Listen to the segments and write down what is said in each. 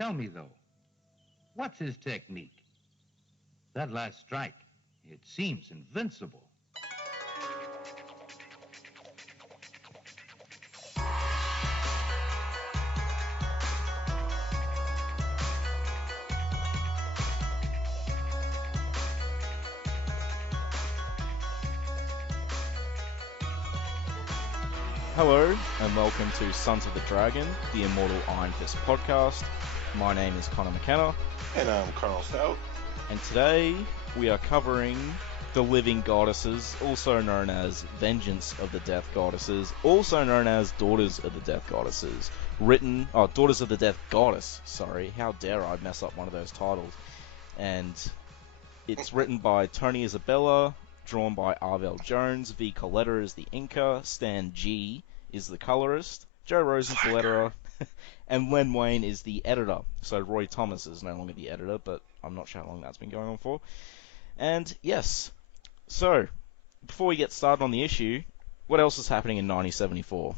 Tell me, though, what's his technique? That last strike, it seems invincible. Hello, and welcome to Sons of the Dragon, the Immortal Iron Fist podcast. My name is Connor McKenna. And I'm Carl Stout. And today we are covering the Living Goddesses, also known as Vengeance of the Death Goddesses, also known as Daughters of the Death Goddesses. Daughters of the Death Goddess, sorry. How dare I mess up one of those titles. And it's written by Tony Isabella, drawn by Arvell Jones, V. Coletta is the inker, Stan G. is the colorist, Joe Rosen's the letterer, and Len Wayne is the editor. So Roy Thomas is no longer the editor, but I'm not sure how long that's been going on for. And yes, so before we get started on the issue, what else is happening in 1974?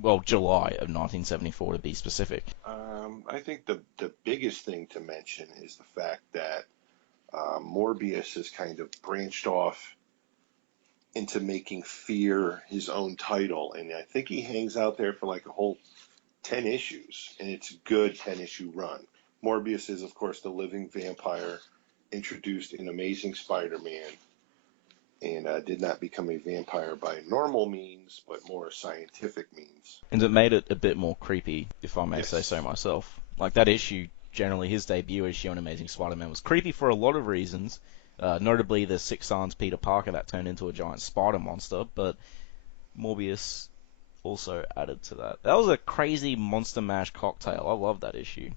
Well, July of 1974 to be specific. I think the biggest thing to mention is the fact that Morbius has kind of branched off into making Fear his own title, and I think he hangs out there for like a whole 10 issues, and it's a good 10-issue run. Morbius is, of course, the living vampire introduced in Amazing Spider-Man, and did not become a vampire by normal means, but more scientific means. And it made it a bit more creepy, if I may Yes. say so myself. Like, that issue, generally his debut issue on Amazing Spider-Man, was creepy for a lot of reasons. Notably the Six Sans Peter Parker that turned into a giant spider monster, but Morbius also added to that. That was a crazy monster mash cocktail. I love that issue.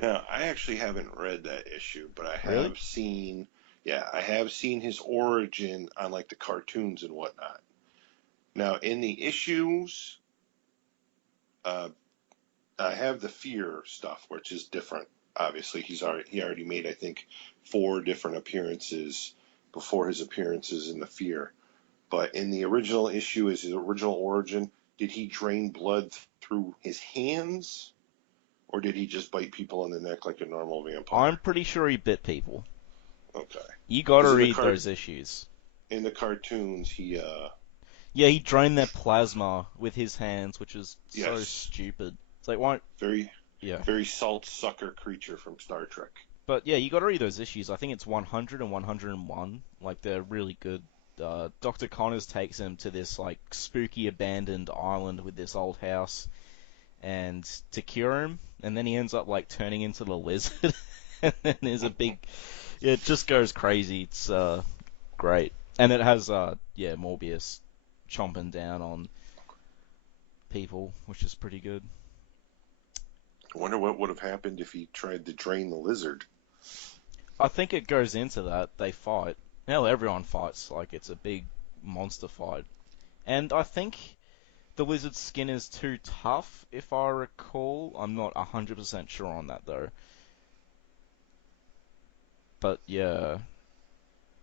Now, I actually haven't read that issue, but I have Really? seen, I have seen his origin on like the cartoons and whatnot. Now, in the issues, I have the Fear stuff, which is different. Obviously, he already made, I think, 4 different appearances before his appearances in the Fear. But in the original issue, his original origin, did he drain blood through his hands, or did he just bite people on the neck like a normal vampire? I'm pretty sure he bit people. Okay. You gotta 'Cause in the read those issues. In the cartoons, he Yeah, he drained their plasma with his hands, which is so Yes. stupid. It's like, why? Yeah. very salt sucker creature from Star Trek. But yeah, you gotta read those issues. I think it's 100 and 101. Like, they're really good. Dr. Connors takes him to this, like, spooky abandoned island with this old house, and to cure him, and then he ends up, like, turning into the lizard, and then there's a big... Yeah, it just goes crazy. It's, great. And it has, Morbius chomping down on people, which is pretty good. I wonder what would have happened if he tried to drain the lizard. I think it goes into that. They fight. Hell, everyone fights. Like, it's a big monster fight. And I think the lizard's skin is too tough, if I recall. I'm not 100% sure on that, though. But, yeah.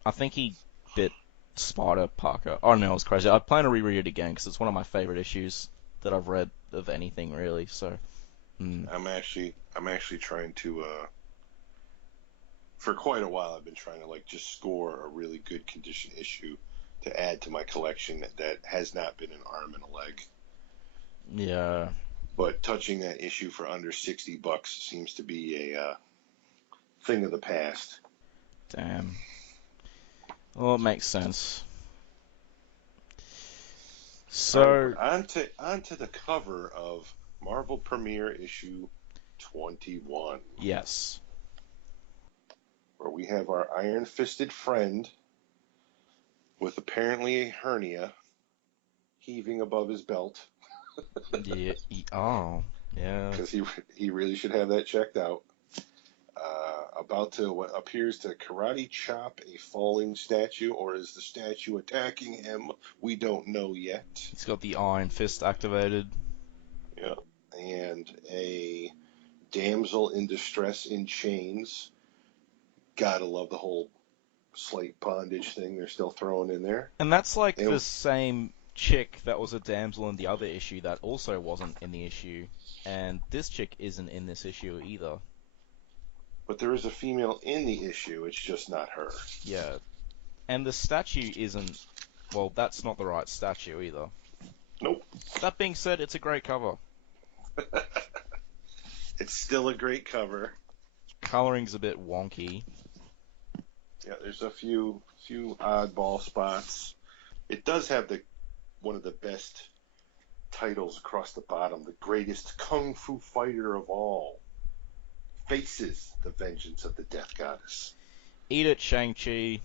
I think he bit Spider Parker. I don't know, it was crazy. I plan to reread it again, because it's one of my favorite issues that I've read of anything, really, so... I'm actually trying to, for quite a while I've been trying to, like, just score a really good condition issue to add to my collection that has not been an arm and a leg. Yeah. But touching that issue for under $60 seems to be a thing of the past. Damn. Well, it makes sense. So... On to the cover of Marvel Premiere issue 21. Yes. Where we have our iron-fisted friend with apparently a hernia heaving above his belt. Yeah. Yeah. Because he really should have that checked out. About to what appears to karate chop a falling statue, or is the statue attacking him? We don't know yet. He's got the Iron Fist activated. Yeah. And a damsel in distress in chains. Gotta love the whole slight bondage thing they're still throwing in there. And that's like the same chick that was a damsel in the other issue that also wasn't in the issue, and this chick isn't in this issue either. But there is a female in the issue, it's just not her. Yeah, and the statue isn't. Well, that's not the right statue either. Nope. That being said, it's a great cover. It's still a great cover. Coloring's a bit wonky. Yeah, there's a few oddball spots. It does have one of the best titles across the bottom, the greatest kung fu fighter of all faces the vengeance of the Death Goddess. Eat it, Shang-Chi.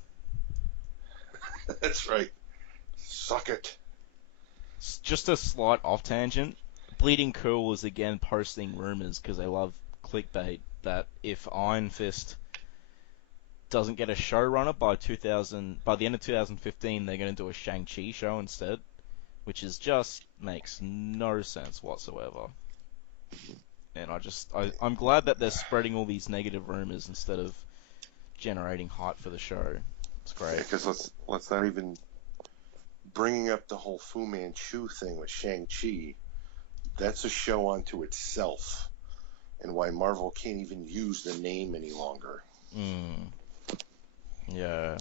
That's right. Suck it. Just a slight off tangent. Bleeding Cool is again posting rumors because they love clickbait that if Iron Fist doesn't get a showrunner by the end of 2015, they're going to do a Shang-Chi show instead, which just makes no sense whatsoever. And I'm glad that they're spreading all these negative rumors instead of generating hype for the show. It's great. Yeah, because let's not even bringing up the whole Fu Manchu thing with Shang-Chi. That's a show unto itself, and why Marvel can't even use the name any longer. Yeah.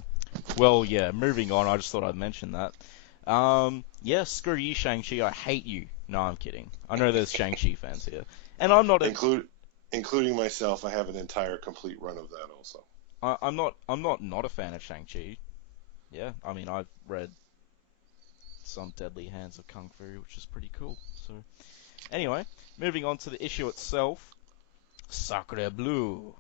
Well, yeah, moving on, I just thought I'd mention that. Yeah, screw you, Shang-Chi, I hate you. No, I'm kidding. I know there's Shang-Chi fans here. And I'm not including myself, I have an entire complete run of that also. I'm not a fan of Shang-Chi. Yeah, I mean, I've read some Deadly Hands of Kung Fu, which is pretty cool. So, anyway, moving on to the issue itself. Sacre Bleu.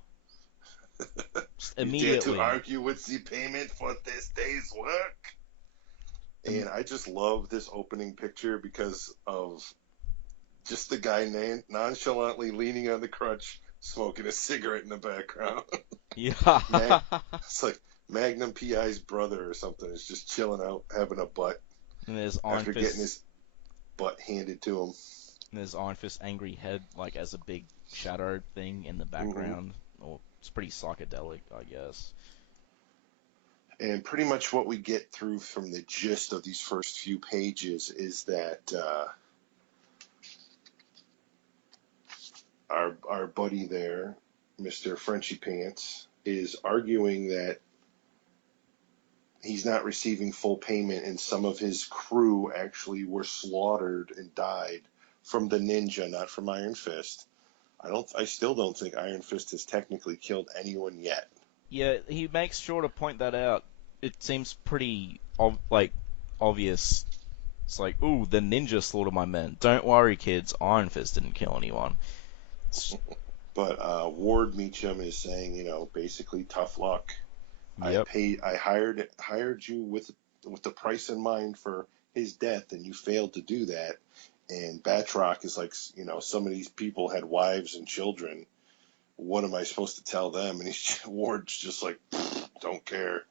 Immediately. You dare to argue with the payment for this day's work? And I just love this opening picture because of just the guy nonchalantly leaning on the crutch, smoking a cigarette in the background. Yeah. It's like Magnum P.I.'s brother or something is just chilling out, having a butt. And there's after getting his butt handed to him. And there's Iron Fist's angry head, like, as a big shadow thing in the background. Or it's pretty psychedelic, I guess. And pretty much what we get through from the gist of these first few pages is that our buddy there, Mr. Frenchy Pants, is arguing that he's not receiving full payment, and some of his crew actually were slaughtered and died from the ninja, not from Iron Fist. I still don't think Iron Fist has technically killed anyone yet. Yeah, he makes sure to point that out. It seems pretty obvious. It's like, ooh, the ninja slaughtered my men. Don't worry, kids. Iron Fist didn't kill anyone. But Ward Meacham is saying, basically tough luck. Yep. I hired you with the price in mind for his death, and you failed to do that. And Batroc is like, some of these people had wives and children. What am I supposed to tell them? And Ward's just like, don't care.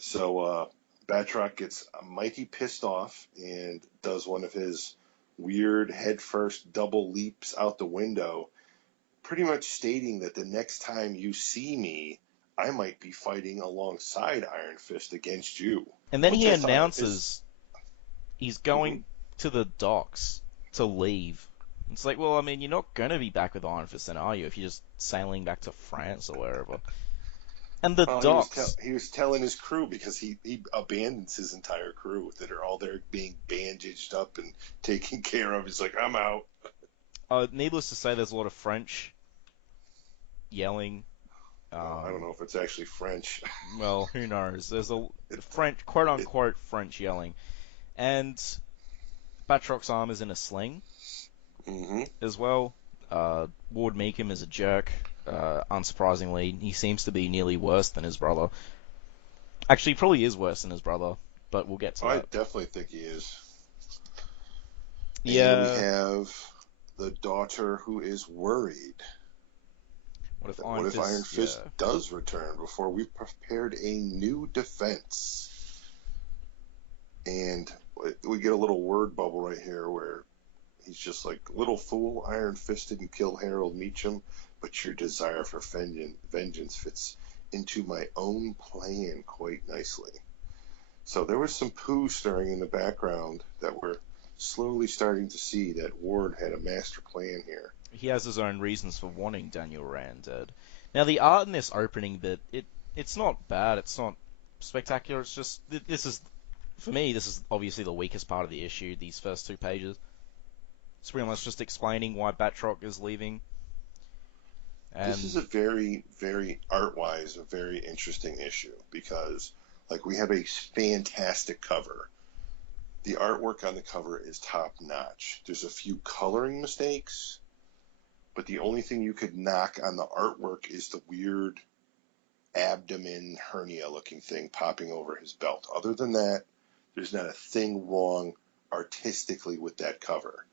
So Batroc gets mighty pissed off and does one of his weird headfirst double leaps out the window, pretty much stating that the next time you see me, I might be fighting alongside Iron Fist against you. And then he announces he's going to the docks to leave. It's like, well, I mean, you're not going to be back with Iron Fist then, are you, if you're just sailing back to France or wherever? And the docks... He was telling his crew, because he abandons his entire crew that are all there being bandaged up and taken care of. He's like, I'm out. Needless to say, there's a lot of French yelling. I don't know if it's actually French. Well, who knows? There's a French, quote-unquote French yelling. And Batroc's arm is in a sling as well. Ward Meacham is a jerk. Unsurprisingly, he seems to be nearly worse than his brother. Actually, he probably is worse than his brother, but we'll get to that. I definitely think he is. Yeah. And we have the daughter who is worried. What if Iron Fist does return before we've prepared a new defense? And we get a little word bubble right here where he's just like, little fool, Iron Fist didn't kill Harold Meacham, but your desire for vengeance fits into my own plan quite nicely. So there was some poo stirring in the background that we're slowly starting to see that Ward had a master plan here. He has his own reasons for wanting Daniel Rand dead. Now, the art in this opening bit, it's not bad, it's not spectacular, it's just, this is, for me, this is obviously the weakest part of the issue, these first 2 pages. It's pretty much just explaining why Batroc is leaving. And this is a very, very art-wise, a very interesting issue because, like, we have a fantastic cover. The artwork on the cover is top-notch. There's a few coloring mistakes, but the only thing you could knock on the artwork is the weird abdomen hernia-looking thing popping over his belt. Other than that, there's not a thing wrong artistically with that cover.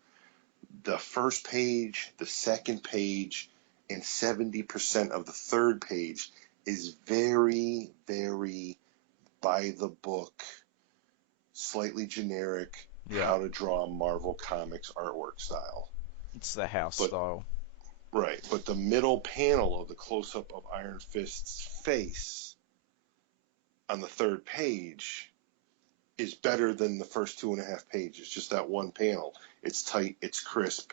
The first page, the second page, and 70% of the third page is very, very by the book, slightly generic, how to draw Marvel Comics artwork style. It's the house style. Right, but the middle panel of the close-up of Iron Fist's face on the third page is better than the first 2.5 pages. Just that one panel. It's tight, it's crisp,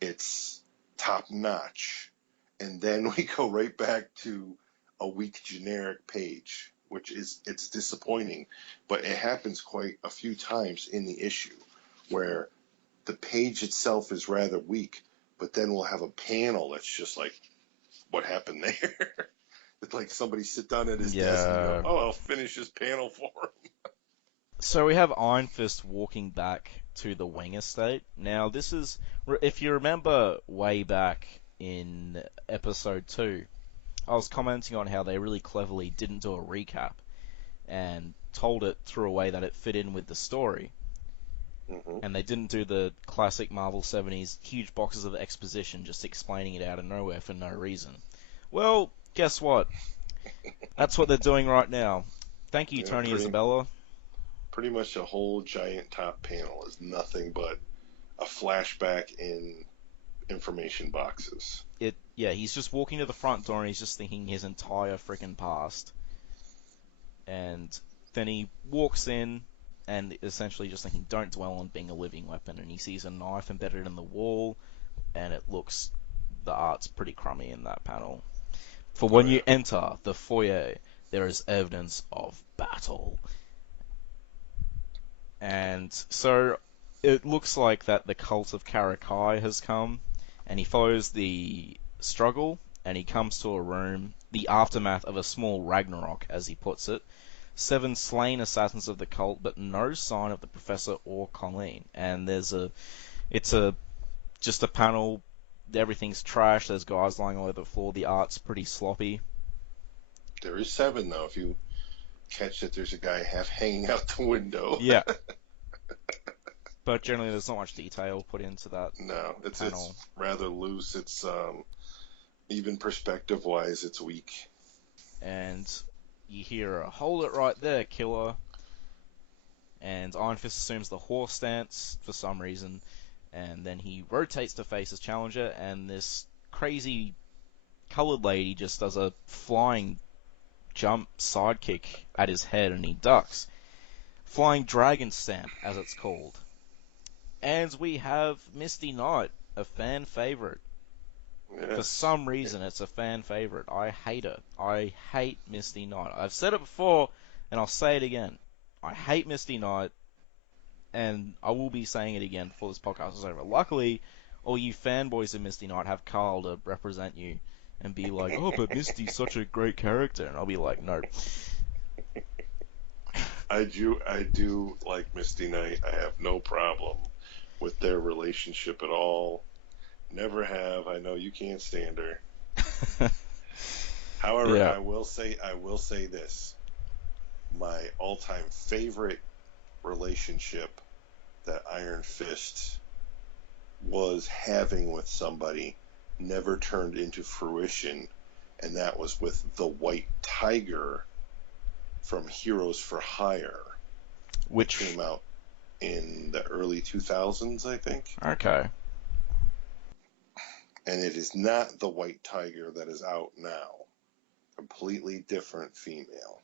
it's top-notch. And then we go right back to a weak generic page, which is, it's disappointing. But it happens quite a few times in the issue where the page itself is rather weak, but then we'll have a panel that's just like, what happened there? It's like somebody sit down at his desk and go, oh, I'll finish this panel for him. So we have Iron Fist walking back to the Wing Estate. Now, this is, if you remember way back in episode 2, I was commenting on how they really cleverly didn't do a recap and told it through a way that it fit in with the story. Mm-hmm. And they didn't do the classic Marvel 70s huge boxes of exposition just explaining it out of nowhere for no reason. Well, guess what? That's what they're doing right now. Thank you, Tony Isabella. Pretty much a whole giant top panel is nothing but a flashback in information boxes. He's just walking to the front door and he's just thinking his entire freaking past. And then he walks in and essentially just thinking, don't dwell on being a living weapon. And he sees a knife embedded in the wall, and the art's pretty crummy in that panel. For when you enter the foyer, there is evidence of battle. And so it looks like that the cult of Karakai has come, and he follows the struggle, and he comes to a room, the aftermath of a small Ragnarok, as he puts it. 7 slain assassins of the cult, but no sign of the Professor or Colleen. And it's just a panel, everything's trash, there's guys lying all over the floor, the art's pretty sloppy. There is 7, though, if you catch that there's a guy half hanging out the window. Yeah. But generally there's not much detail put into that. No, it's panel. rather loose. It's even perspective-wise, it's weak. And you hear a hold it right there, killer. And Iron Fist assumes the horse stance for some reason. And then he rotates to face his challenger, and this crazy colored lady just does a flying jump sidekick at his head, and he ducks. Flying Dragon Stamp, as it's called. And we have Misty Knight, a fan favorite. Yes. For some reason, it's a fan favorite. I hate her. I hate Misty Knight. I've said it before, and I'll say it again. I hate Misty Knight, and I will be saying it again before this podcast is over. Luckily, all you fanboys of Misty Knight have Carl to represent you and be like, oh, but Misty's such a great character. And I'll be like, no. I do like Misty Knight. I have no problem with their relationship at all. Never have. I know you can't stand her. However, Yeah. I will say this. My all-time favorite relationship that Iron Fist was having with somebody never turned into fruition, and that was with the White Tiger from Heroes for Hire, Which came out in the early 2000s, I think. Okay. And it is not the White Tiger that is out now. Completely different female.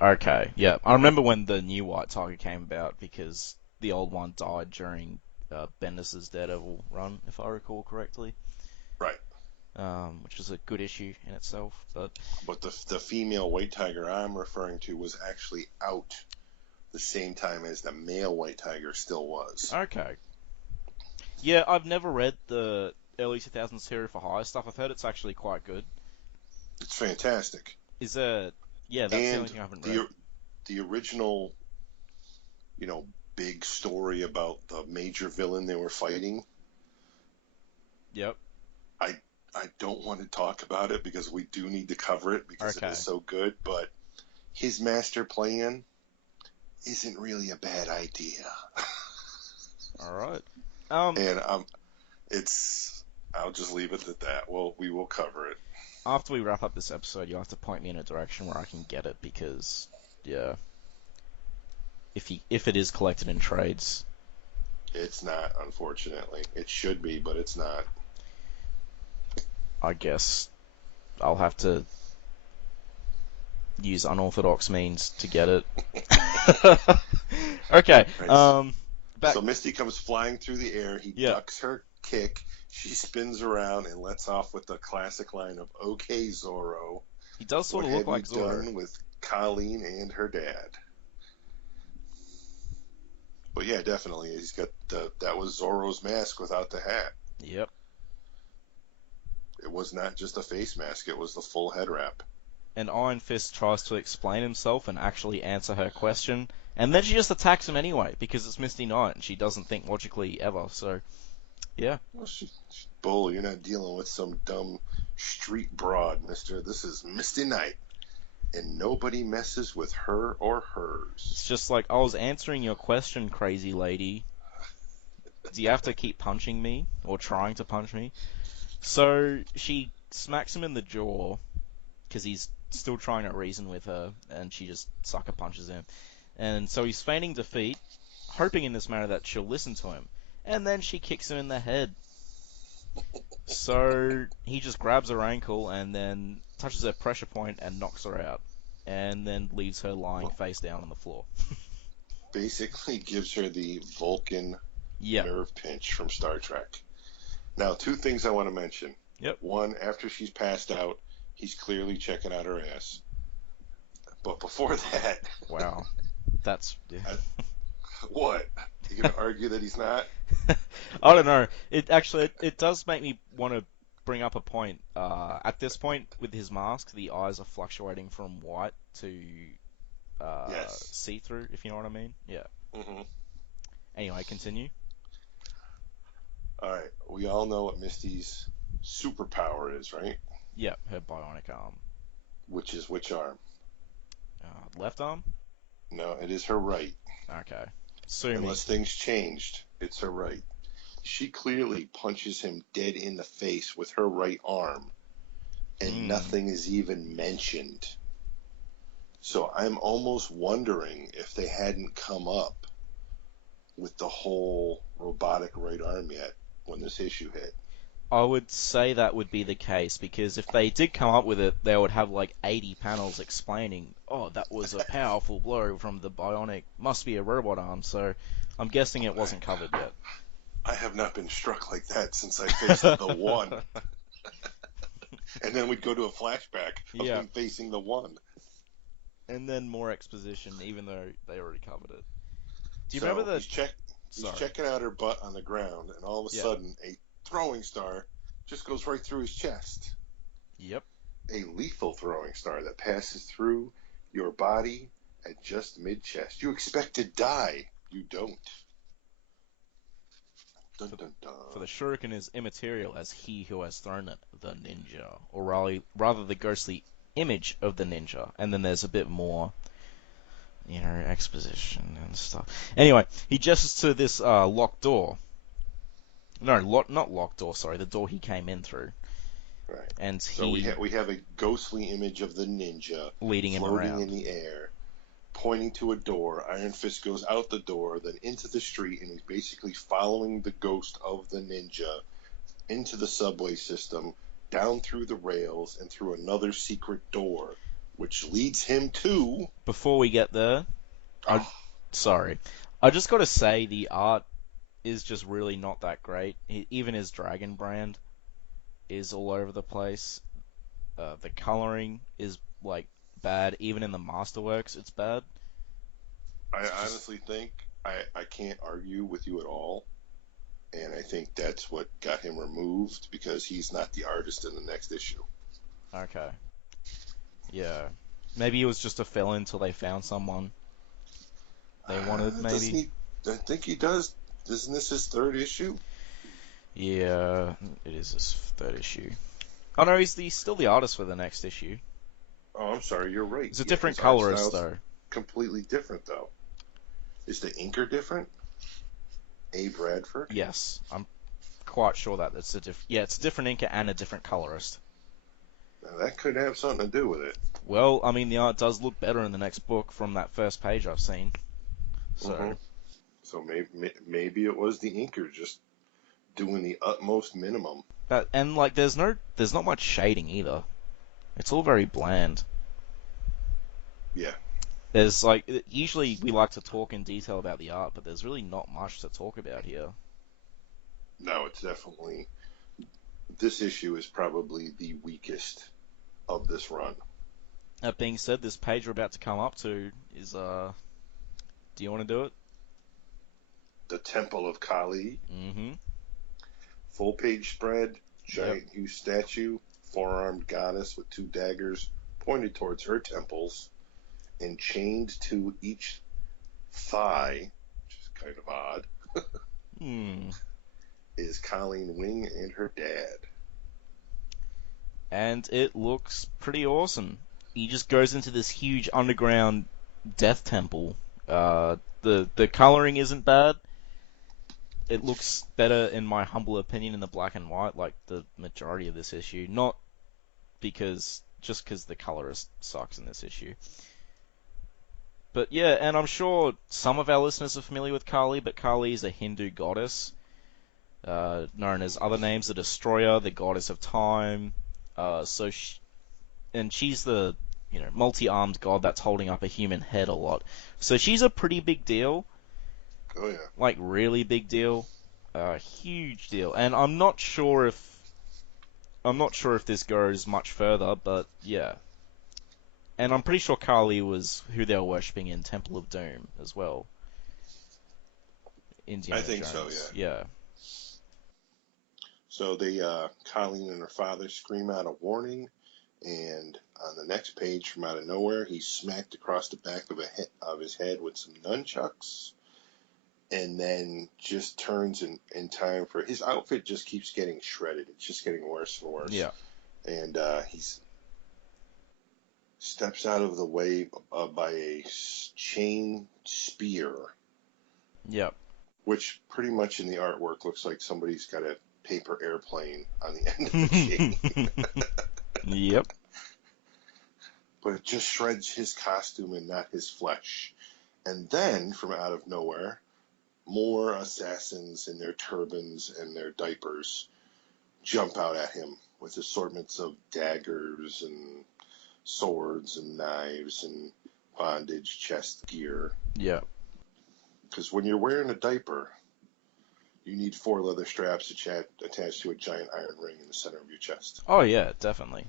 Okay, yeah. I remember when the new White Tiger came about because the old one died during Bendis' Daredevil run, if I recall correctly. Right. Which was a good issue in itself. But the female White Tiger I'm referring to was actually out the same time as the male White Tiger still was. okay. Yeah, I've never read the early 2000s Hero for Hire stuff. I've heard it's actually quite good. It's fantastic. Is there... Yeah, that's the only And thing I haven't read. the original, big story about the major villain they were fighting. Yep. I don't want to talk about it because we do need to cover it because it is so good, but his master plan isn't really a bad idea. All right. And I'll just leave it at that. We will cover it. After we wrap up this episode, you'll have to point me in a direction where I can get it because, yeah, if it is collected in trades. It's not, unfortunately. It should be, but it's not. I guess I'll have to use unorthodox means to get it. Okay. Right. Back. So Misty comes flying through the air. He ducks her kick. She spins around and lets off with the classic line of "Okay, Zorro." He does sort of look like Zorro. What have you done with Colleen and her dad? But yeah, definitely, he's got that was Zorro's mask without the hat. Yep. It was not just a face mask; it was the full head wrap. And Iron Fist tries to explain himself and actually answer her question, and then she just attacks him anyway because it's Misty Knight and she doesn't think logically ever. So, yeah. Well, she's bull. You're not dealing with some dumb street broad, mister. This is Misty Knight, and nobody messes with her or hers. It's just like, I was answering your question, crazy lady. Do you have to keep punching me or trying to punch me? So she smacks him in the jaw because he's still trying to reason with her, and she just sucker punches him. And so he's feigning defeat, hoping in this manner that she'll listen to him. And then she kicks him in the head. So he just grabs her ankle and then touches her pressure point and knocks her out. And then leaves her lying face down on the floor. Basically gives her the Vulcan nerve pinch from Star Trek. Now, two things I want to mention. Yep. One, after she's passed out, he's clearly checking out her ass. But before that... Wow. That's... Yeah. What? You gonna argue that he's not? I don't know. It does make me want to bring up a point. At this point, with his mask, the eyes are fluctuating from white to see-through, if you know what I mean. Yeah. Mm-hmm. Anyway, continue. Alright, we all know what Misty's superpower is, right? Yeah, her bionic arm. Which is which arm? Left arm? No, it is her right. Okay. Unless things changed, it's her right. She clearly punches him dead in the face with her right arm, and nothing is even mentioned. So I'm almost wondering if they hadn't come up with the whole robotic right arm yet when this issue hit. I would say that would be the case, because if they did come up with it, they would have like 80 panels explaining, oh, that was a powerful blow from the bionic, must be a robot arm, so I'm guessing it wasn't covered yet. I have not been struck like that since I faced the One. And then we'd go to a flashback of him facing the One. And then more exposition, even though they already covered it. Do you remember he's checking out her butt on the ground, and all of a sudden, a throwing star just goes right through his chest. Yep. A lethal throwing star that passes through your body at just mid-chest. You expect to die. You don't. Dun, dun, dun. For the shuriken is immaterial as he who has thrown it, the ninja. Or rather the ghostly image of the ninja. And then there's a bit more, exposition and stuff. Anyway, he gestures to this locked door. No, not locked door, sorry, the door he came in through. Right. And so we have a ghostly image of the ninja leading him around in the air, pointing to a door. Iron Fist goes out the door, then into the street, and he's basically following the ghost of the ninja into the subway system, down through the rails, and through another secret door, which leads him to... Before we get there, sorry. I just got to say the art is just really not that great. Even his dragon brand is all over the place. The coloring is like bad. Even in the Masterworks, it's bad. I honestly think I can't argue with you at all. And I think that's what got him removed, because he's not the artist in the next issue. Okay. Yeah. Maybe it was just a fill-in until they found someone they wanted, maybe. I think he does. Isn't this his third issue? Yeah, it is his third issue. Oh no, he's still the artist for the next issue. Oh, I'm sorry, you're right. It's a different colorist, though. Completely different, though. Is the inker different? A. Bradford? Yes, I'm quite sure that it's it's a different inker and a different colorist. Now, that could have something to do with it. Well, I mean, the art does look better in the next book from that first page I've seen. So, mm-hmm. So maybe it was the inker just doing the utmost minimum. And like, there's not much shading either. It's all very bland. Yeah. There's like, usually we like to talk in detail about the art, but there's really not much to talk about here. No, it's definitely... This issue is probably the weakest of this run. That being said, this page we're about to come up to is, do you want to do it? The Temple of Kali. Mm-hmm. Full page spread, giant huge statue, four-armed goddess with two daggers pointed towards her temples, and chained to each thigh, which is kind of odd, is Colleen Wing and her dad. And it looks pretty awesome. He just goes into this huge underground death temple. The coloring isn't bad. It looks better, in my humble opinion, in the black and white, like the majority of this issue. Not because the colorist sucks in this issue. But yeah, and I'm sure some of our listeners are familiar with Kali, but Kali is a Hindu goddess, known as other names, the Destroyer, the Goddess of Time. She's the multi-armed god that's holding up a human head a lot. So she's a pretty big deal. Oh yeah. Like, really big deal. Huge deal. And I'm not sure if this goes much further, but yeah. And I'm pretty sure Kali was who they were worshipping in Temple of Doom as well. Indiana I think Jones. so, yeah. Yeah. So Colleen and her father scream out a warning, and on the next page, from out of nowhere, he's smacked across the back of his head with some nunchucks, and then just turns in time for... His outfit just keeps getting shredded. It's just getting worse and worse. Yeah. And he's steps out of the way by a chain spear. Yep. Which pretty much in the artwork looks like somebody's got a paper airplane on the end of the chain. Yep. But it just shreds his costume and not his flesh. And then, from out of nowhere, more assassins in their turbans and their diapers jump out at him with assortments of daggers and swords and knives and bondage chest gear. Yeah. Because when you're wearing a diaper, you need 4 leather straps attached to a giant iron ring in the center of your chest. Oh yeah, definitely.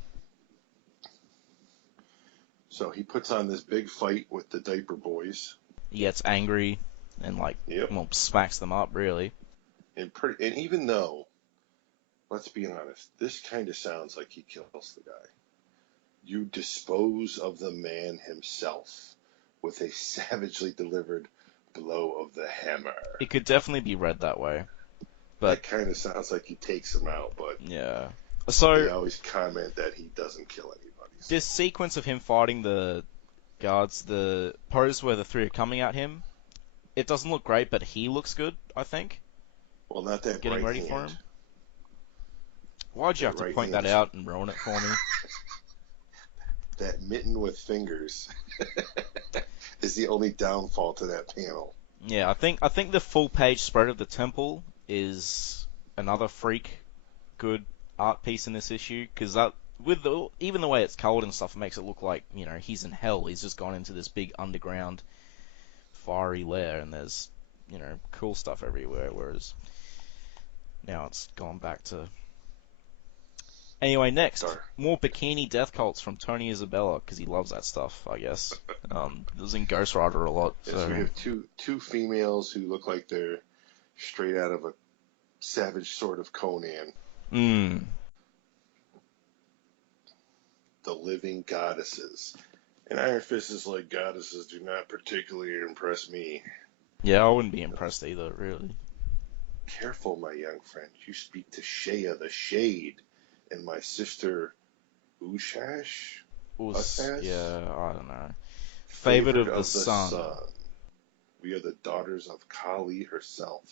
So he puts on this big fight with the diaper boys. He gets angry and smacks them up, really. And even though, let's be honest, this kind of sounds like he kills the guy. You dispose of the man himself with a savagely delivered blow of the hammer. It could definitely be read that way. But that kind of sounds like he takes him out, but yeah. So they always comment that he doesn't kill anybody. So. This sequence of him fighting the guards, the pose where the 3 are coming at him, it doesn't look great, but he looks good, I think. Well, not that getting right ready hand. for him. Why'd you have to point that out and ruin it for me? That mitten with fingers is the only downfall to that panel. Yeah, I think the full page spread of the temple is another freak good art piece in this issue, because that even the way it's cold and stuff, it makes it look like, you know, he's in hell. He's just gone into this big underground fiery lair, and there's, you know, cool stuff everywhere. Whereas now it's gone back to. Anyway, next, more bikini death cults from Tony Isabella, because he loves that stuff, I guess. It was in Ghost Rider a lot. Yes, So. we have two females who look like they're straight out of a Savage Sword of Conan. Mm. The living goddesses. And Iron Fist is like, goddesses do not particularly impress me. Yeah, I wouldn't be impressed either, really. Careful, my young friend. You speak to Shea the Shade and my sister Ushash? Yeah, I don't know. Favored of the sun. We are the daughters of Kali herself.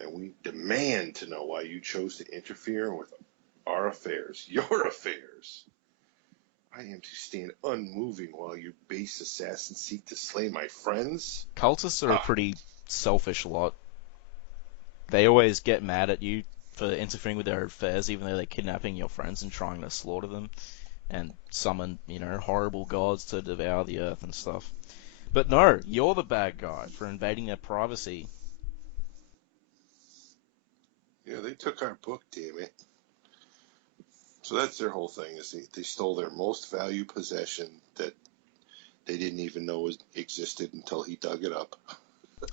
And we demand to know why you chose to interfere with our affairs, your affairs. I am to stand unmoving while you base assassins seek to slay my friends? Cultists are a pretty selfish lot. They always get mad at you for interfering with their affairs, even though they're kidnapping your friends and trying to slaughter them, and summon, you know, horrible gods to devour the earth and stuff. But no, you're the bad guy for invading their privacy. Yeah, they took our book, damn it. So that's their whole thing, is they stole their most valued possession that they didn't even know existed until he dug it up.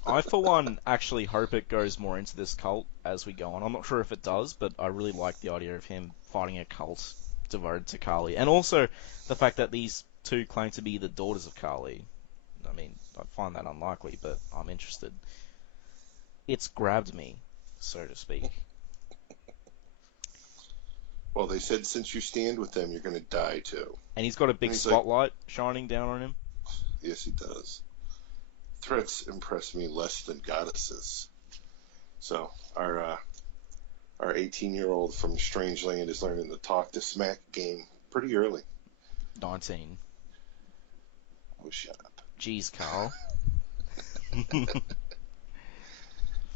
I, for one, actually hope it goes more into this cult as we go on. I'm not sure if it does, but I really like the idea of him fighting a cult devoted to Kali. And also the fact that these two claim to be the daughters of Kali. I mean, I find that unlikely, but I'm interested. It's grabbed me, so to speak. Well, they said since you stand with them, you're going to die too. And he's got a big spotlight shining down on him. Yes, he does. Threats impress me less than goddesses. So our 18-year-old from Strange Land is learning the talk to smack game pretty early. 19. Oh, shut up. Jeez, Carl.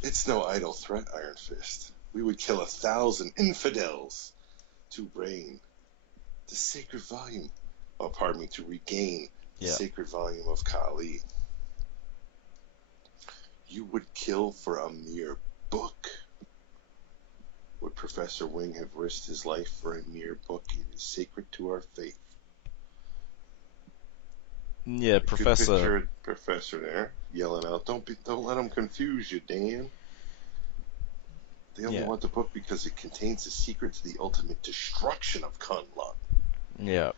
It's no idle threat, Iron Fist. We would kill 1,000 infidels to reign the sacred volume. Oh, pardon me, to regain the sacred volume of Kali. You would kill for a mere book. Would Professor Wing have risked his life for a mere book? It is sacred to our faith. Yeah, Professor. You picture Professor there yelling out, "Don't let them confuse you, Dan." They only want the book because it contains the secret to the ultimate destruction of Kunlun. Yeah.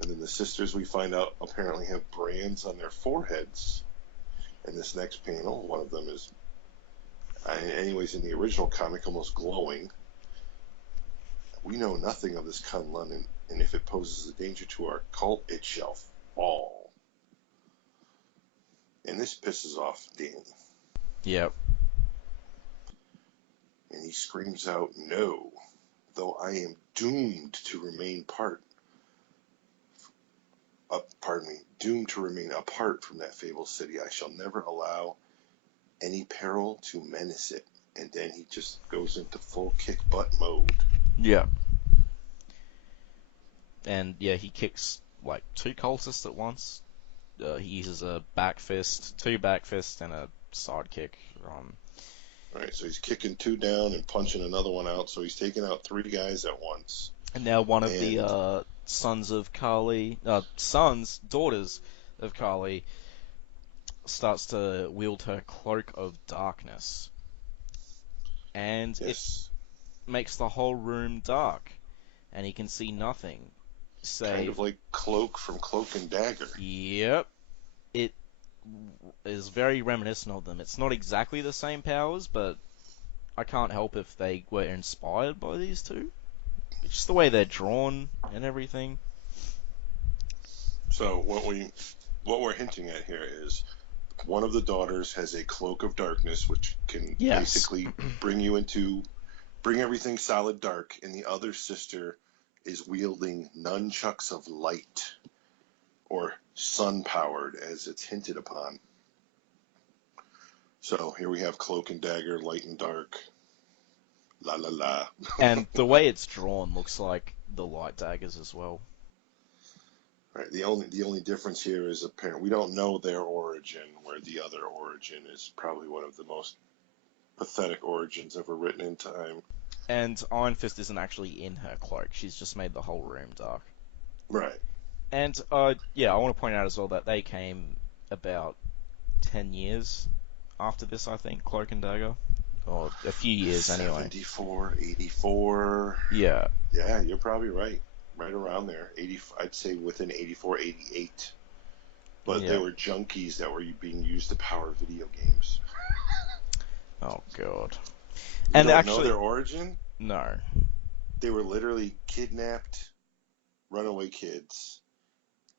And then the sisters, we find out, apparently have brands on their foreheads. In this next panel, one of them is, anyways, in the original comic, almost glowing. We know nothing of this Kunlun, and if it poses a danger to our cult, it shall fall. And this pisses off Danny. Yep. And he screams out, "No, though I am doomed to remain doomed to remain apart from that fabled city, I shall never allow any peril to menace it." And then he just goes into full kick butt mode. Yeah. And yeah, he kicks like 2 cultists at once. He uses a back fist, 2 back fists, and a side kick. Alright, so he's kicking 2 down and punching another one out, so he's taking out 3 guys at once. And now one of the daughters of Kali, starts to wield her Cloak of Darkness. And it makes the whole room dark, and he can see nothing. Kind of like Cloak from Cloak and Dagger. Yep. It is very reminiscent of them. It's not exactly the same powers, but I can't help if they were inspired by these two. It's just the way they're drawn and everything. So what we're hinting at here is one of the daughters has a Cloak of Darkness, which can basically bring everything solid dark, and the other sister is wielding nunchucks of light, or sun-powered, as it's hinted upon. So here we have Cloak and Dagger, light and dark. La la la. And the way it's drawn looks like the light daggers as well. Right. The only difference here is apparent. We don't know their origin, where the other origin is probably one of the most pathetic origins ever written in time. And Iron Fist isn't actually in her cloak. She's just made the whole room dark. Right. And yeah, I want to point out as well that they came about 10 years after this, I think, Cloak and Dagger. Or a few years anyway. 74, 84. Yeah. Yeah, you're probably right. Right around there. I'd say within 84, 88. But Yeah. they were junkies that were being used to power video games. Oh, God. You And don't actually, know their origin? no. They were literally kidnapped runaway kids.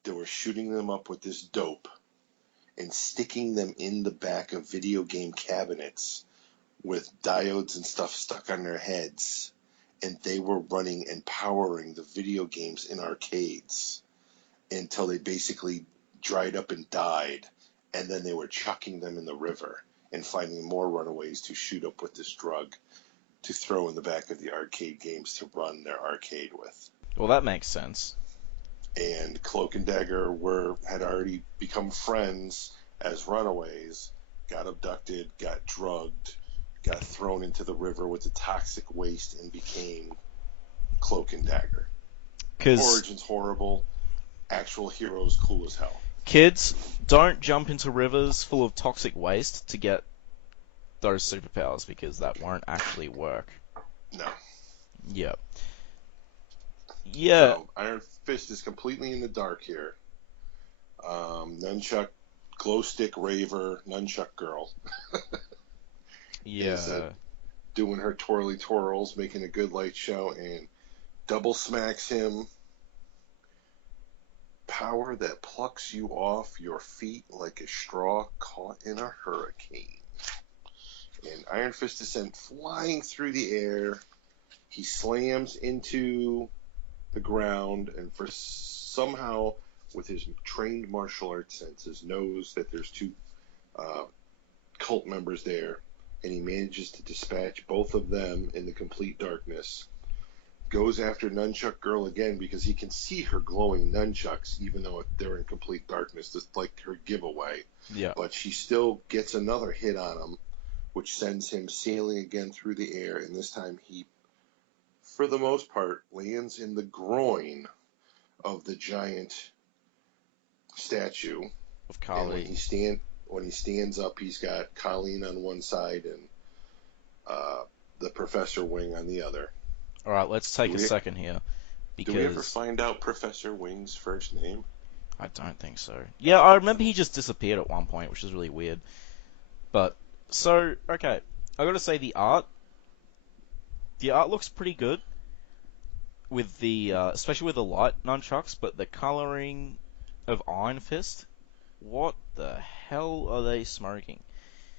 They were shooting them up with this dope and sticking them in the back of video game cabinets with diodes and stuff stuck on their heads. And they were running and powering the video games in arcades until they basically dried up and died. And then they were chucking them in the river and finding more runaways to shoot up with this drug to throw in the back of the arcade games to run their arcade with. Well, that makes sense. And Cloak and Dagger had already become friends as runaways, got abducted, got drugged, got thrown into the river with the toxic waste, and became Cloak and Dagger. Origin's horrible. Actual heroes cool as hell. Kids, don't jump into rivers full of toxic waste to get those superpowers, because that won't actually work. No. Yeah. Yeah. So, Iron Fist is completely in the dark here. Nunchuck, glow stick raver, nunchuck girl. Yeah. Is doing her twirly twirls, making a good light show, and double smacks him. Power that plucks you off your feet like a straw caught in a hurricane. And Iron Fist is sent flying through the air. He slams into the ground, and for somehow, with his trained martial arts senses, knows that there's two cult members there, and he manages to dispatch both of them in the complete darkness. Goes after Nunchuck Girl again because he can see her glowing nunchucks, even though they're in complete darkness, just like her giveaway. Yeah. But she still gets another hit on him, which sends him sailing again through the air, and this time he, for the most part, lands in the groin of the giant statue Of Colleen. And when he stands up, he's got Colleen on one side and the Professor Wing on the other. All right, let's take a second here, because do we ever find out Professor Wing's first name? I don't think so. Yeah, I remember he just disappeared at one point, which is really weird. But so okay, I gotta say the art looks pretty good with the especially with the light nunchucks, but the coloring of Iron Fist, what the hell are they smoking?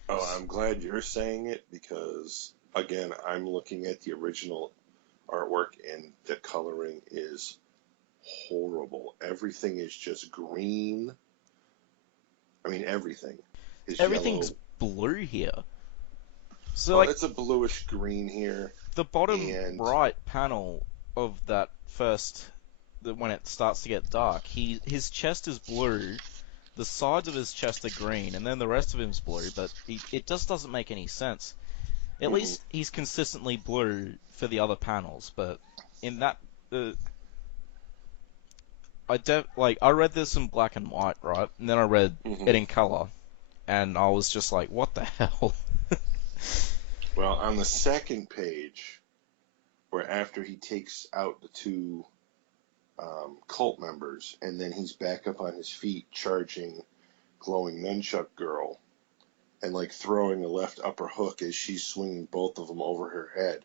Oh, I'm glad you're saying it, because again, I'm looking at the original artwork and the coloring is horrible. Everything is just green. I mean, everything is Everything's yellow. blue here. So like it's a bluish green here. The bottom right panel of that first, when it starts to get dark, his chest is blue, the sides of his chest are green, and then the rest of him's blue, but it just doesn't make any sense. At least he's consistently blue for the other panels, but in that, I read this in black and white, right? And then I read it in color, and I was just like, what the hell? Well, on the second page, where after he takes out the two cult members, and then he's back up on his feet charging glowing nunchuck girl, and like throwing a left upper hook as she's swinging both of them over her head.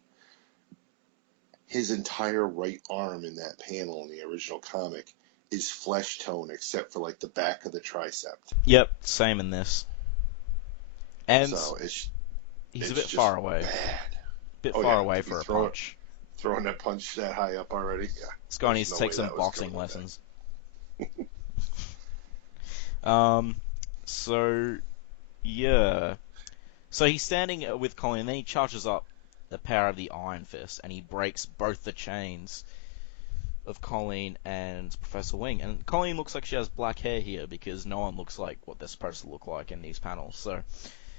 His entire right arm in that panel in the original comic is flesh tone, except for like the back of the tricep. Yep, same in this. And so he's a bit far away. Bad. Bit far away for a punch. Throwing that punch that high up already? Yeah. This guy needs to take some boxing lessons. So, yeah. So he's standing with Colleen, and then he charges up the power of the Iron Fist, and he breaks both the chains of Colleen and Professor Wing. And Colleen looks like she has black hair here because no one looks like what they're supposed to look like in these panels. So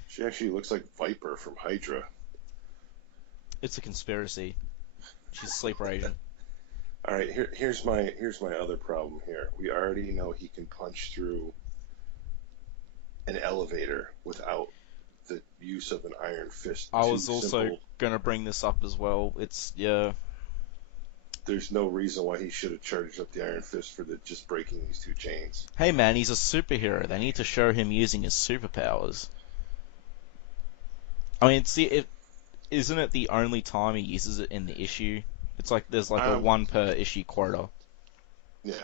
She actually looks like Viper from Hydra. it's a conspiracy. She's a sleeper agent. All right, here's my other problem here. We already know he can punch through an elevator without the use of an iron fist. I was also going to bring this up as well. There's no reason why he should have charged up the iron fist for just breaking these two chains. Hey man, he's a superhero. They need to show him using his superpowers. I mean, isn't it the only time he uses it in the issue? It's like there's like a one per issue quota. Yeah.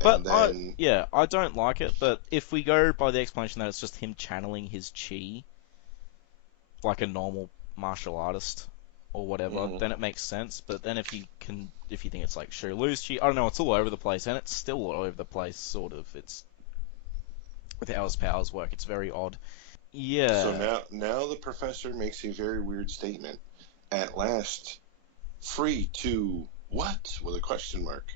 But I don't like it. But if we go by the explanation that it's just him channeling his chi, like a normal martial artist or whatever, then it makes sense. But then if you think it's like show lose chi, I don't know, it's all over the place, and it's still all over the place, sort of. It's with how his powers work. It's very odd. Yeah. So now the professor makes a very weird statement. At last, free to what? With a question mark.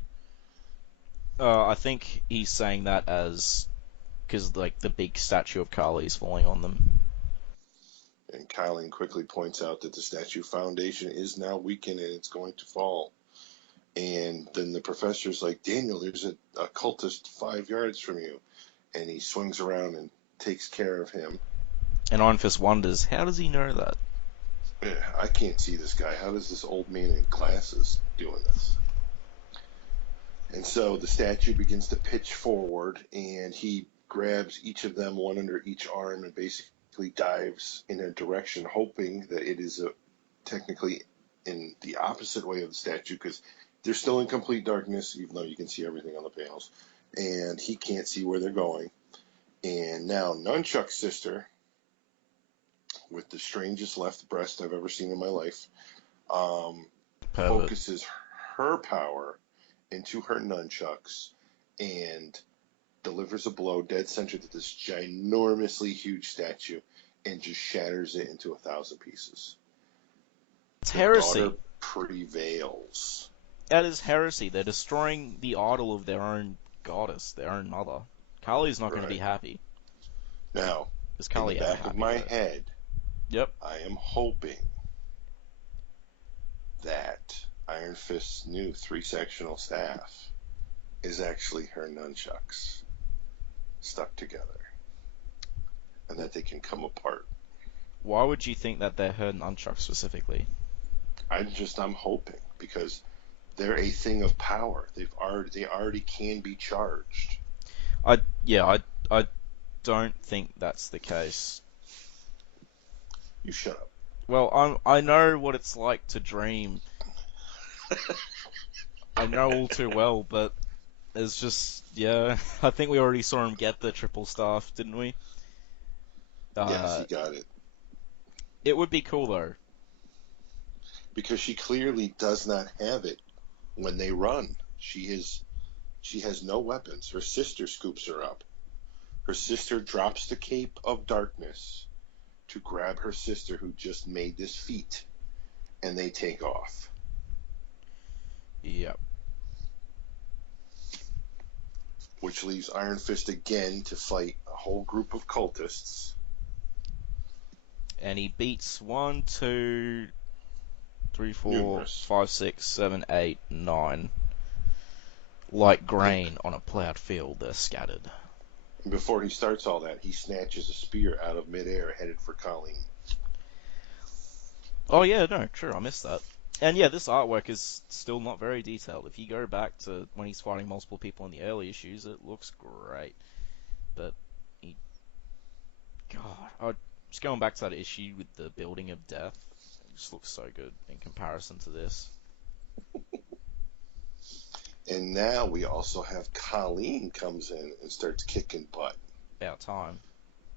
I think he's saying that because like the big statue of Kali is falling on them. And Colleen quickly points out that the statue foundation is now weakened and it's going to fall. And then the professor's like, Daniel, there's a cultist 5 yards from you. And he swings around and takes care of him. And Iron Fist wonders, how does he know that? Yeah, I can't see this guy. How does this old man in glasses doing this? And so the statue begins to pitch forward, and he grabs each of them, one under each arm, and basically dives in a direction, hoping that it is technically in the opposite way of the statue, because they're still in complete darkness, even though you can see everything on the panels. And he can't see where they're going. And now Nunchuck's sister, with the strangest left breast I've ever seen in my life, focuses her power into her nunchucks and delivers a blow dead center to this ginormously huge statue and just shatters it into 1,000 pieces. It's heresy. Daughter prevails. That is heresy. They're destroying the idol of their own goddess, their own mother. Kali's not going to be happy. Now, is Kali in the back of my head, yep, I am hoping that Iron Fist's new 3-sectional staff is actually her nunchucks stuck together, and that they can come apart. Why would you think that they're her nunchucks specifically? I'm hoping, because they're a thing of power. They already can be charged. I don't think that's the case. You shut up. Well, I know what it's like to dream. I know all too well, but it's just, I think we already saw him get the triple staff, didn't we? Yes, he got it. It would be cool, though. Because she clearly does not have it when they run. She has no weapons. Her sister scoops her up. Her sister drops the Cape of Darkness to grab her sister who just made this feat, and they take off. Yep. Which leaves Iron Fist again to fight a whole group of cultists. And he beats 1, 2, 3, 4, Numerous. 5, 6, 7, 8, 9. Like grain on a plowed field, they're scattered. And before he starts all that, he snatches a spear out of midair headed for Colleen. Oh yeah, no, true, I missed that. And yeah, this artwork is still not very detailed. If you go back to when he's fighting multiple people in the early issues, it looks great. But just going back to that issue with the building of death, it just looks so good in comparison to this. And now we also have Colleen comes in and starts kicking butt. About time.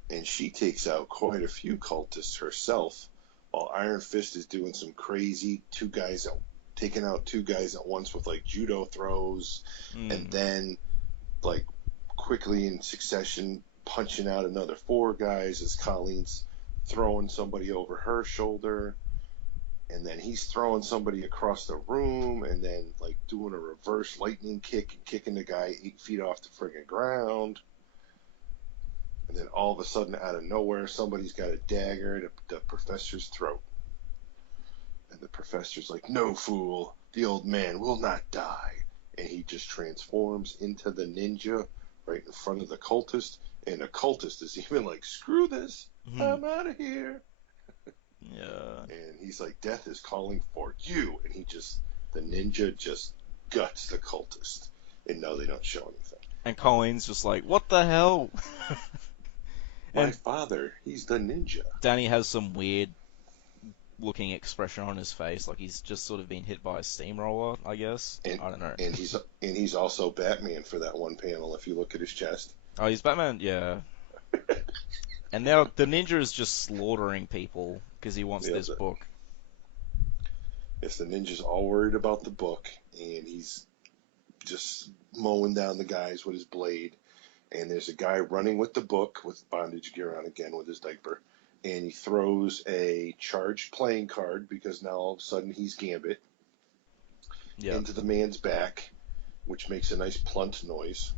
And she takes out quite a few cultists herself, while Iron Fist is doing some crazy taking out 2 guys at once with like judo throws, and then like quickly in succession punching out another 4 guys as Colleen's throwing somebody over her shoulder, and then he's throwing somebody across the room, and then like doing a reverse lightning kick and kicking the guy 8 feet off the friggin' ground. And then all of a sudden, out of nowhere, somebody's got a dagger at the professor's throat. And the professor's like, "No, fool, the old man will not die." And he just transforms into the ninja right in front of the cultist. And the cultist is even like, "Screw this, I'm out of here." Yeah. And he's like, "Death is calling for you." And the ninja just guts the cultist. And no, they don't show anything. And Colleen's just like, what the hell? My father, he's the ninja. Danny has some weird looking expression on his face, like he's just sort of been hit by a steamroller, I guess. I don't know. And he's also Batman for that one panel, if you look at his chest. Oh, he's Batman? Yeah. And now the ninja is just slaughtering people because he wants this book. Yes, the ninja's all worried about the book, and he's just mowing down the guys with his blade. And there's a guy running with the book with bondage gear on again with his diaper. And he throws a charged playing card, because now all of a sudden he's Gambit, into the man's back, which makes a nice plunt noise.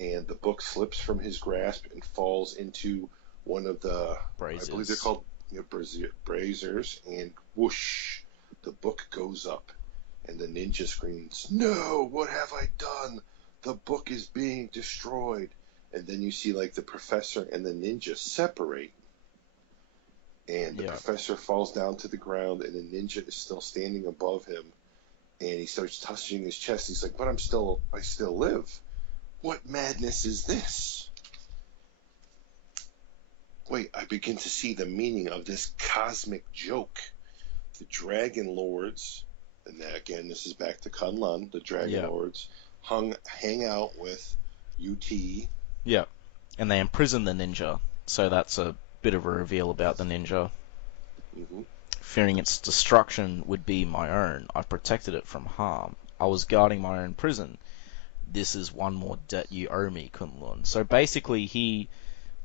And the book slips from his grasp and falls into one of the, braziers. I believe they're called braziers, and whoosh, the book goes up. And the ninja screams, "No, what have I done? The book is being destroyed." And then you see like the professor and the ninja separate. And the professor falls down to the ground, and the ninja is still standing above him. And he starts touching his chest. He's like, "But I still live. What madness is this? Wait, I begin to see the meaning of this cosmic joke. The Dragon Lords," and again, this is back to Kunlun, the Dragon Lords, hang out with UT. Yeah, and they imprison the ninja, so that's a bit of a reveal about the ninja. Mm-hmm. Fearing its destruction would be my own, I protected it from harm. I was guarding my own prison. This is one more debt you owe me, Kunlun. So basically, he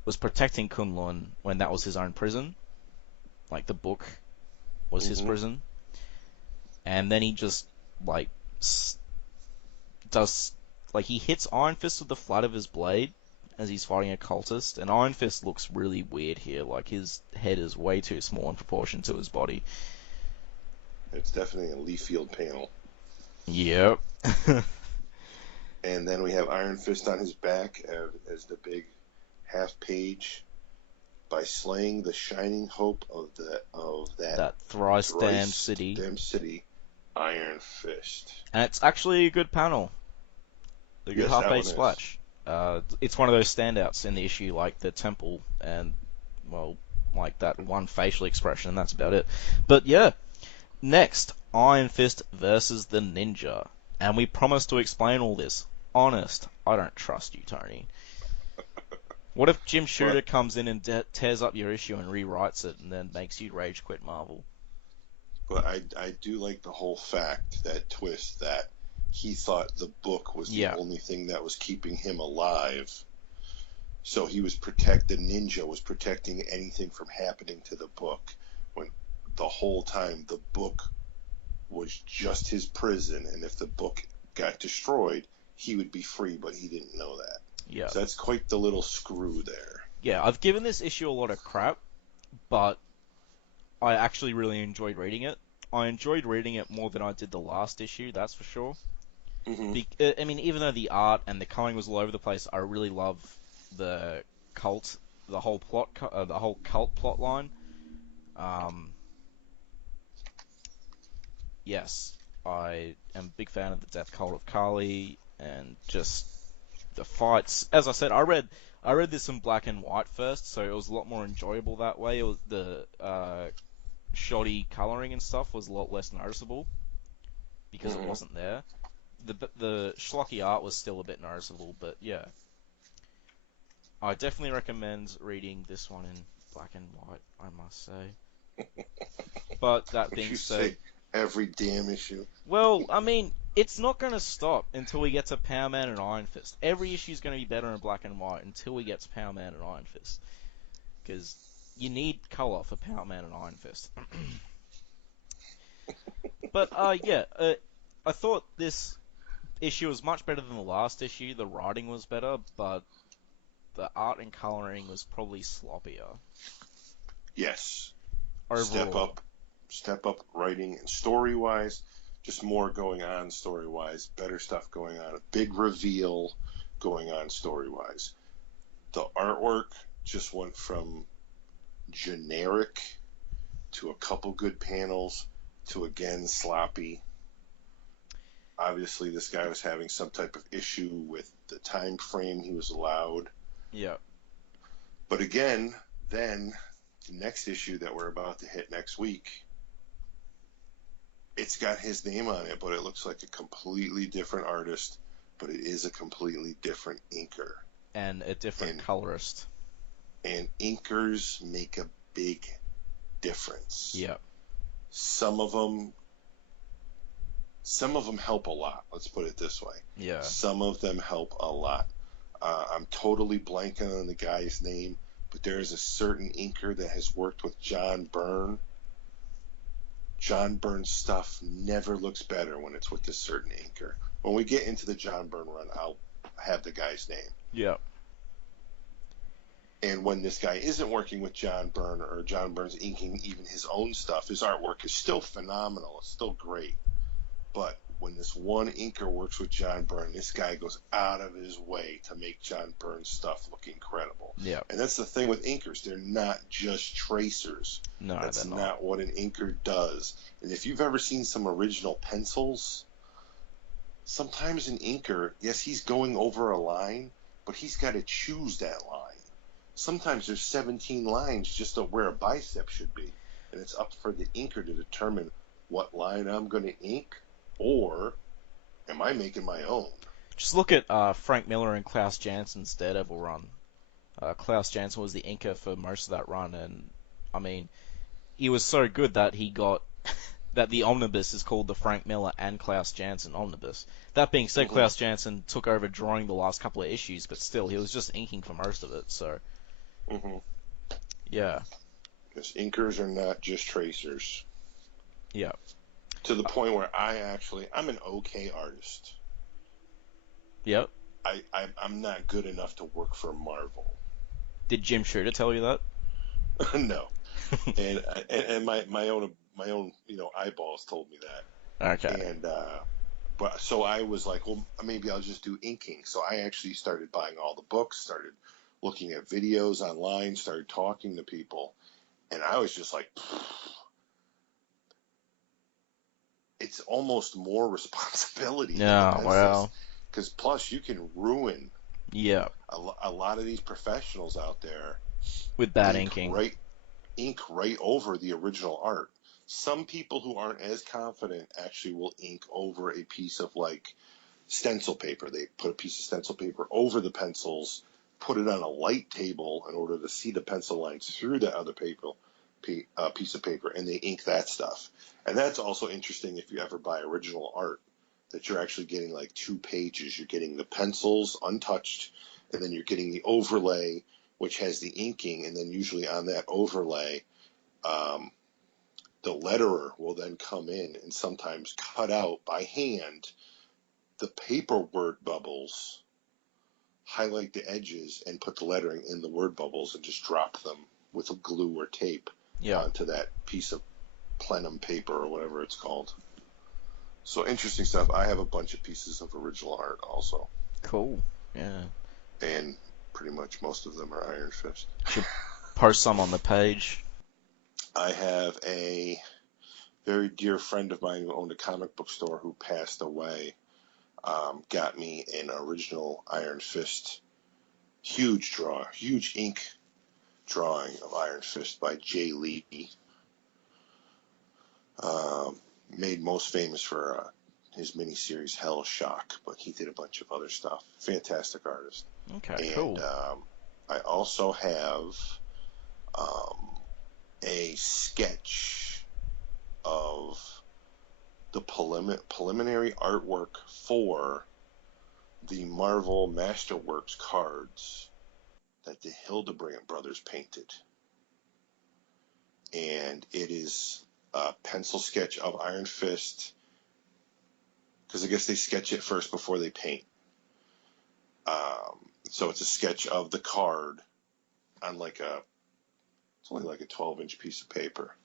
was protecting Kunlun when that was his own prison. Like, the book was his prison. And then he just, like, he hits Iron Fist with the flat of his blade as he's fighting a cultist. And Iron Fist looks really weird here. Like, his head is way too small in proportion to his body. It's definitely a Leaf Field panel. Yep. And then we have Iron Fist on his back as the big half page. By slaying the shining hope of that thrice damned city, Iron Fist. And it's actually a good panel. A good half-page splash. It's one of those standouts in the issue, like the temple and, well, like that one facial expression, and that's about it. But yeah, next, Iron Fist versus the Ninja. And we promise to explain all this. Honest, I don't trust you, Tony. What if Jim Shooter comes in and tears up your issue and rewrites it and then makes you rage quit Marvel? But I do like the whole fact, that twist, that he thought the book was the only thing that was keeping him alive. So the ninja was protecting anything from happening to the book, when the whole time the book was just his prison, and if the book got destroyed, he would be free, but he didn't know that. Yeah. So that's quite the little screw there. Yeah, I've given this issue a lot of crap, but I actually really enjoyed reading it. I enjoyed reading it more than I did the last issue, that's for sure. Mm-hmm. I mean, even though the art and the coloring was all over the place, I really love the cult, the whole cult plot line. Yes, I am a big fan of the Death Cult of Kali, and just the fights. As I said, I read this in black and white first, so it was a lot more enjoyable that way. It was the shoddy coloring and stuff was a lot less noticeable because it wasn't there. The schlocky art was still a bit noticeable, but yeah, I definitely recommend reading this one in black and white, I must say. But that being said, every damn issue. Well, I mean, it's not going to stop until we get to Power Man and Iron Fist. Every issue is going to be better in black and white until we get to Power Man and Iron Fist. Because you need color for Power Man and Iron Fist. But I thought this issue was much better than the last issue. The writing was better, but the art and coloring was probably sloppier Yes. overall. Step up writing and story-wise, just more going on story-wise, better stuff going on, a big reveal going on story-wise. The artwork just went from generic to a couple good panels to, again, sloppy. Obviously, this guy was having some type of issue with the time frame he was allowed. Yeah. But again, then the next issue that we're about to hit next week, it's got his name on it, but it looks like a completely different artist, but it is a completely different inker. And a different colorist. And inkers make a big difference. Yeah. Some of them help a lot. Let's put it this way. Yeah. Some of them help a lot. I'm totally blanking on the guy's name, but there is a certain inker that has worked with John Byrne. John Byrne's stuff never looks better when it's with this certain inker. When we get into the John Byrne run, I'll have the guy's name. Yeah. And when this guy isn't working with John Byrne, or John Byrne's inking even his own stuff, his artwork is still phenomenal. It's still great. But when this one inker works with John Byrne, this guy goes out of his way to make John Byrne's stuff look incredible. Yeah. And that's the thing with inkers. They're not just tracers. No, that's they're not what an inker does. And if you've ever seen some original pencils, sometimes an inker, yes, he's going over a line, but he's got to choose that line. Sometimes there's 17 lines just of where a bicep should be. And it's up for the inker to determine what line I'm going to ink, or am I making my own? Just look at Frank Miller and Klaus Janssen's Daredevil run. Klaus Janssen was the inker for most of that run, and I mean, he was so good that he got that the omnibus is called the Frank Miller and Klaus Janssen omnibus. That being said, Klaus Janssen took over drawing the last couple of issues, but still, he was just inking for most of it. So, yeah. Because inkers are not just tracers. Yeah. To the point where I'm an okay artist. Yep. I'm not good enough to work for Marvel. Did Jim Shooter tell you that? No. and my own eyeballs told me that. Okay. And but so I was like, well, maybe I'll just do inking. So I actually started buying all the books, started looking at videos online, started talking to people, and I was just like, it's almost more responsibility. Yeah, well. Because plus you can ruin a lot of these professionals out there with bad inking. Ink right over the original art. Some people who aren't as confident actually will ink over a piece of like stencil paper. They put a piece of stencil paper over the pencils, put it on a light table in order to see the pencil lines through that other piece of paper, and they ink that stuff. And that's also interesting if you ever buy original art, that you're actually getting like 2 pages. You're getting the pencils untouched, and then you're getting the overlay, which has the inking, and then usually on that overlay, the letterer will then come in and sometimes cut out by hand the paper word bubbles, highlight the edges, and put the lettering in the word bubbles and just drop them with a glue or tape onto that piece of plenum paper or whatever it's called. So interesting stuff. I have a bunch of pieces of original art also. Cool. Yeah. And pretty much most of them are Iron Fist. Should post some on the page. I have a very dear friend of mine who owned a comic book store who passed away. Got me an original Iron Fist, huge ink drawing of Iron Fist by Jay Lee. Made most famous for his miniseries Hell Shock, but he did a bunch of other stuff. Fantastic artist. Okay, cool. I also have a sketch of the preliminary artwork for the Marvel Masterworks cards that the Hildebrand brothers painted. and it is a pencil sketch of Iron Fist, because I guess they sketch it first before they paint. So it's a sketch of the card on it's only like a 12-inch piece of paper.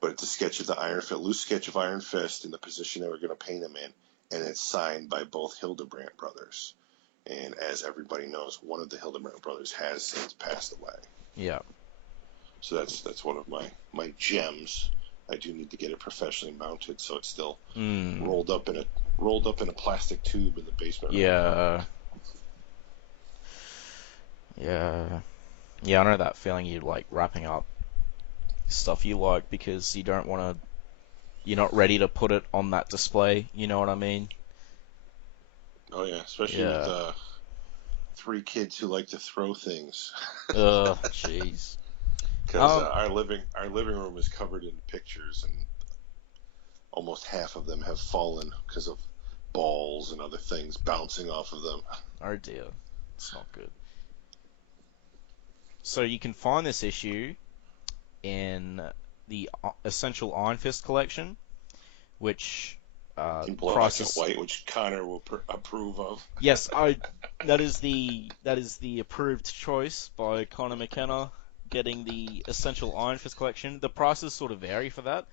But it's a sketch of the loose sketch of Iron Fist in the position they were going to paint him in, and it's signed by both Hildebrandt brothers. And as everybody knows, one of the Hildebrandt brothers has since passed away. Yeah. So that's one of my gems. I do need to get it professionally mounted, so it's still rolled up in a plastic tube in the basement. Yeah. Yeah. Yeah, I know that feeling. You like wrapping up stuff you like because you don't want to. You're not ready to put it on that display. You know what I mean? Oh yeah, especially with 3 kids who like to throw things. Ugh, jeez. Because our living room is covered in pictures, and almost half of them have fallen because of balls and other things bouncing off of them. Oh dear, it's not good. So you can find this issue in the Essential Iron Fist collection, which in black and white, which Connor will approve of. Yes, that is the approved choice by Connor McKenna, getting the Essential Iron Fist collection. The prices sort of vary for that,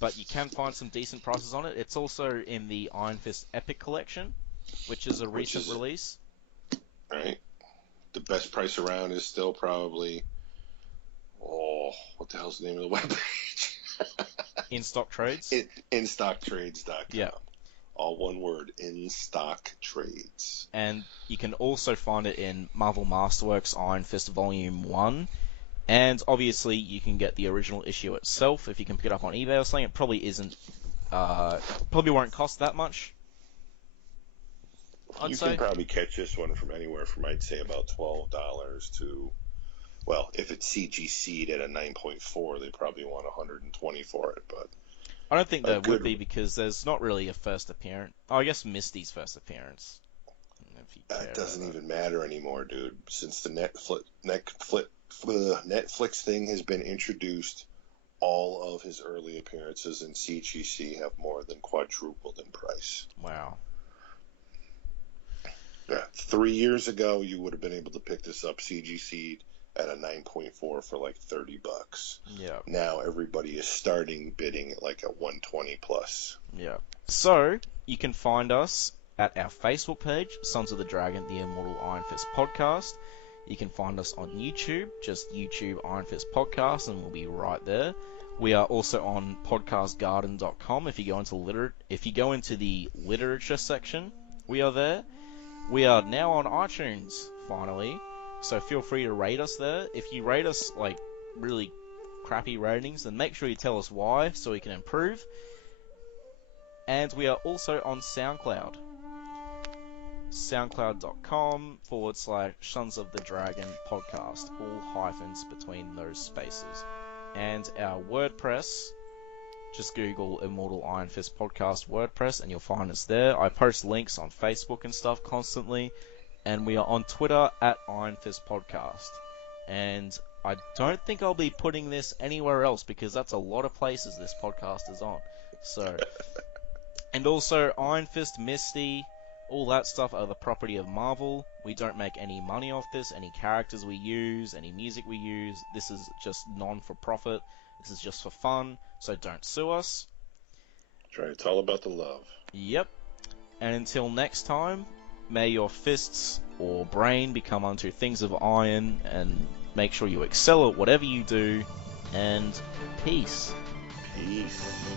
but you can find some decent prices on it. It's also in the Iron Fist Epic collection, which is a recent release. Right. The best price around is still probably, what the hell's the name of the webpage? In Stock Trades? InStockTrades.com. Yeah. All one word, In Stock Trades. And you can also find it in Marvel Masterworks Iron Fist Volume 1. And obviously you can get the original issue itself if you can pick it up on eBay or something. It probably probably won't cost that much. You can probably catch this one from anywhere from, I'd say, about $12 to, well, if it's CGC'd at a 9.4, they probably want $120 for it, but I don't think there would be, because there's not really a first appearance. Oh, I guess Misty's first appearance. That doesn't even matter anymore, dude. Since the Netflix thing has been introduced, all of his early appearances in CGC have more than quadrupled in price. Wow. Yeah, 3 years ago, you would have been able to pick this up CGC'd at a 9.4 for like $30. Yeah. Now everybody is starting bidding at like a 120 plus. Yeah. So you can find us at our Facebook page, Sons of the Dragon, the Immortal Iron Fist podcast. You can find us on YouTube, just YouTube Iron Fist podcast, and we'll be right there. We are also on podcastgarden.com. If you go into the literature section, we are there. We are now on iTunes, finally, so feel free to rate us there. If you rate us, like, really crappy ratings, then make sure you tell us why, so we can improve. And we are also on SoundCloud. SoundCloud.com/Sons of the Dragon podcast, all hyphens between those spaces. And our WordPress, just Google Immortal Iron Fist Podcast WordPress and you'll find us there. I post links on Facebook and stuff constantly. And we are on Twitter at Iron Fist Podcast. And I don't think I'll be putting this anywhere else because that's a lot of places this podcast is on. So, and also Iron Fist, Misty, all that stuff are the property of Marvel. We don't make any money off this, any characters we use, any music we use. This is just non-for-profit. This is just for fun, so don't sue us. That's right, it's all about the love. Yep. And until next time, may your fists or brain become unto things of iron, and make sure you excel at whatever you do, and peace. Peace.